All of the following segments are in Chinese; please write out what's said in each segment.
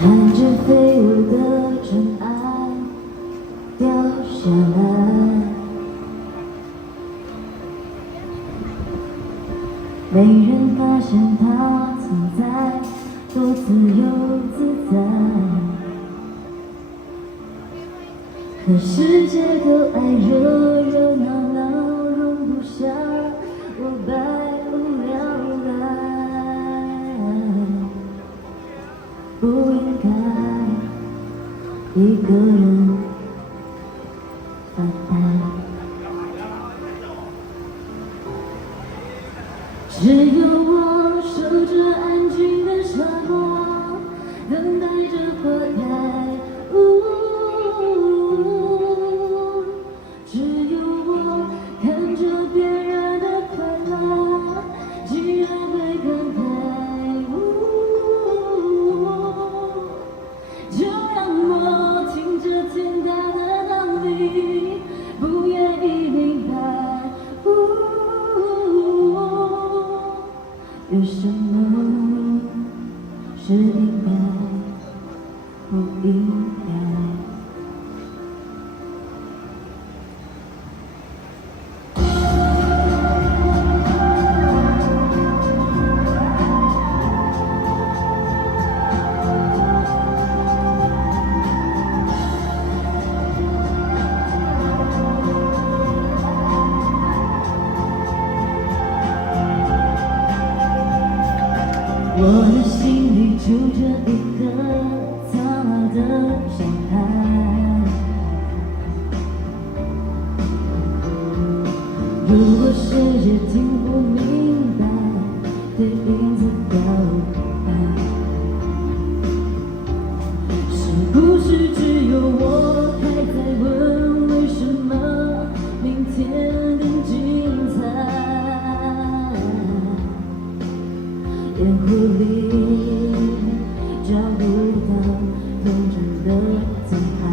看着飞舞的尘埃掉下来，没人发现它存在，多自由自在。可世界都爱热热闹闹，容不下我百无聊赖。不应该一个人发呆，只有我守着安静的沙漠，等待着花开。只有我看着别人的快乐，竟然会感慨。就让我听着天大的道理，不愿意明白。有什么是应该，不应该？我的心里住着一个苍老的小孩，如果世界听不明白，对影子表白，是不是只有我还在问为什么明天更精彩？烟雾里找不到真正的真爱，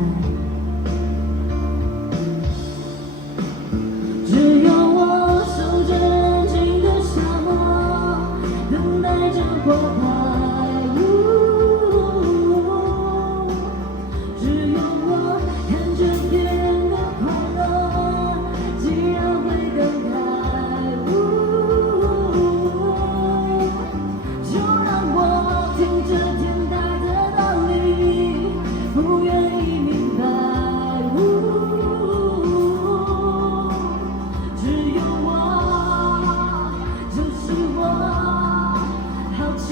只有我守着安静的沙漠，等待着花开。只有我看着别人的快乐，竟然会感慨。就让我听着天大的道理，不愿意明白。只有我，就是我，好奇。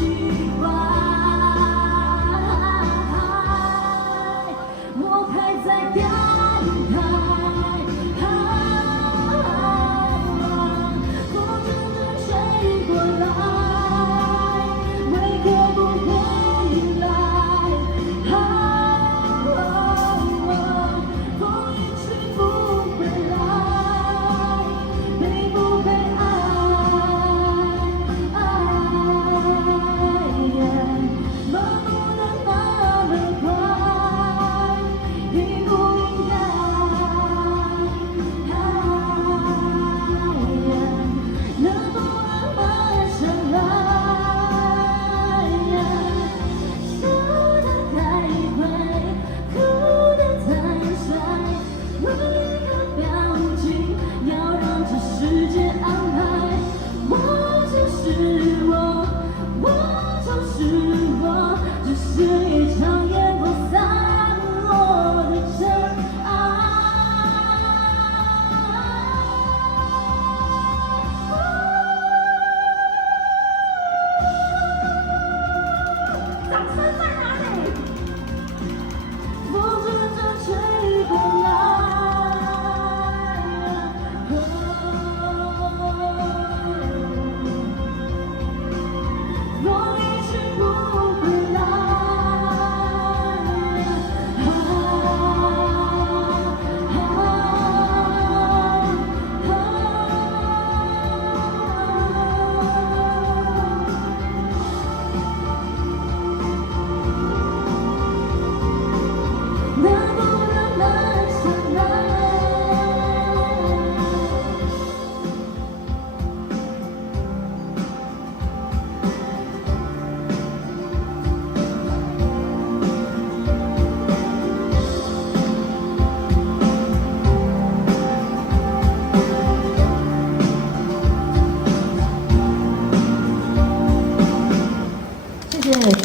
谢。